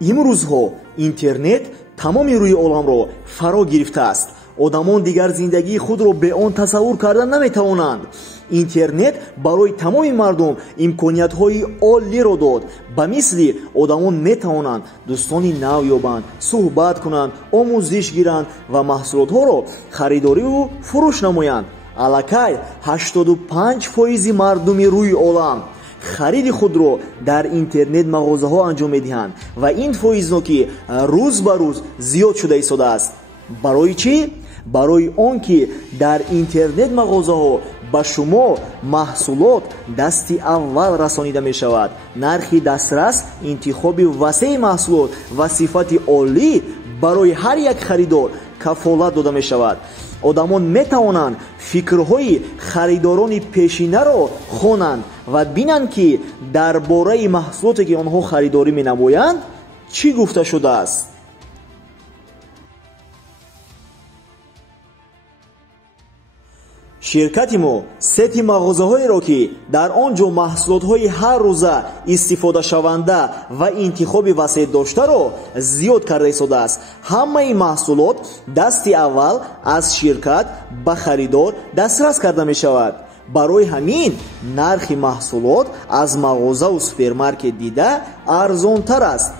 имрӯзҳо интернет тамоми рӯи оламро фаро гирифтааст. одамон дигар зиндагии худро бе он тасаввур кардан наметавонанд. интернет барои тамоми мардум имкониятҳои олиро дод. ба мисли одамон метавонанд дӯстони нав ёбанд, суҳбат кунанд, омӯзиш гиранд ва маҳсулотҳоро харидориву фурӯш намоянд. аллакай 85% мардуми рӯи олам хариди худро дар интернет мағозаҳо анҷом медиҳанд ва ин фоизнокӣ рӯз ба рӯз зиёд шуда истодааст. барои чӣ? барои он ки дар интернет мағозаҳо ба шумо маҳсулот дасти аввал расонида мешавад. нархи дастрас, интихоби васеъи маҳсулот ва сифати олӣ барои ҳар як харидор кафолат дода мешавад. одамон метавонанд фикрҳои харидорони пешинаро хонанд ва бинанд ки дар бораи маҳсулоте ки онҳо харидорӣ менамоянд чӣ гуфта шудааст. ширкати мо сети мағозаҳоеро ки дар он ҷо маҳсулотҳои ҳар рӯза истифодашаванда ва интихоби васеъ доштаро зиёд карда истодааст. ҳамаи маҳсулот дасти аввал аз ширкат ба харидор дастрас карда мешавад. барои ҳамин нархи маҳсулот аз мағозаву супермаркет дида арзонтар аст.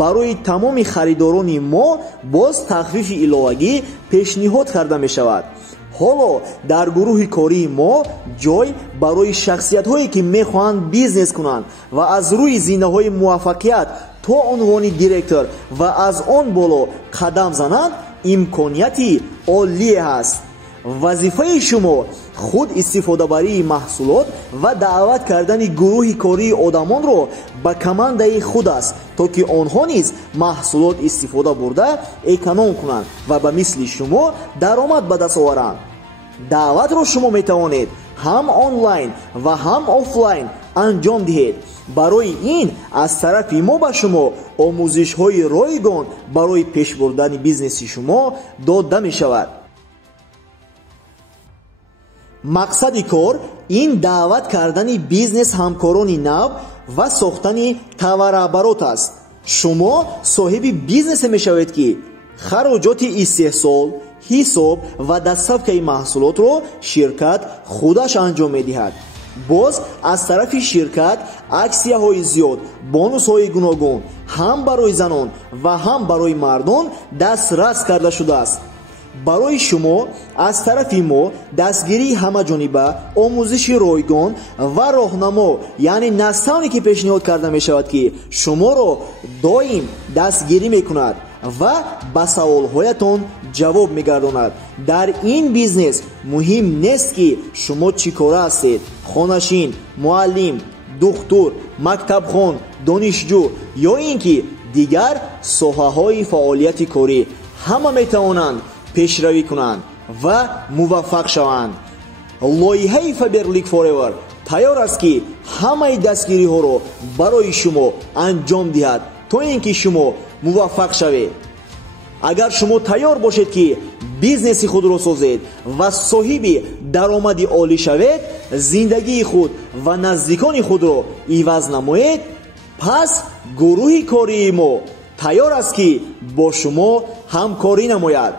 барои тамоми харидорони мо боз тахфифи иловагӣ пешниҳод карда мешавад. ҳоло дар гурӯҳи кории мо ҷой барои шахсиятҳое ки мехоҳанд бизнес кунанд ва аз рӯи зинаҳои муваффақият то унвони директор ва аз он боло қадам зананд имконияти олие ҳаст. вазифаи шумо худ истифодабарии маҳсулот ва даъват кардани гурӯҳи кории одамонро ба командаи худ аст, то ки онҳо низ маҳсулот истифода бурда эконом кунанд ва ба мисли шумо даромад ба даст оваранд. даъватро шумо метавонед ҳам онлайн ва ҳам офлайн анҷом диҳед. барои ин аз тарафи мо ба шумо омӯзишҳои ройгон барои пеш бурдани бизнеси шумо дода мешавад. мақсади кор ин даъват кардани бизнес ҳамкорони нав ва сохтани товарооборот аст. шумо соҳиби бизнесе мешавед ки хароҷоти истеҳсол, ҳисоб ва дастсафкаи маҳсулотро ширкат худаш анҷом медиҳад. боз аз тарафи ширкат аксияҳои зиёд, бонусҳои гуногун ҳам барои занон ва ҳам барои мардон дастрас карда шудааст. барои шумо аз тарафи мо дастгирии ҳамаҷониба, омӯзиши ройгон ва роҳнамо, яъне наставне ки пешниҳод карда мешавад ки шуморо доим дастгирӣ мекунад ва ба саволҳоятон ҷавоб мегардонад. дар ин бизнес муҳим нест ки шумо чӣ кора ҳастед: хонашин, муаллим, духтур, мактабхон, донишҷӯ ё ин ки дигар соҳаҳои фаъолияти корӣ. ҳама метавонанд пешравӣ кунанд ва муваффақ шаванд. лоиҳаи Faberlic Forever тайёр аст ки ҳамаи дастгириҳоро барои шумо анҷом диҳад, то ин ки шумо муваффақ шавед. агар шумо тайёр бошед ки бизнеси худро созед ва соҳиби даромади олӣ шавед, зиндагии худ ва наздикони худро иваз намоед, пас гурӯҳи кории мо тайёр аст ки бо шумо ҳамкорӣ намояд.